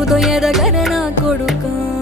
చూపుతో ఎదగన నా కొడుకా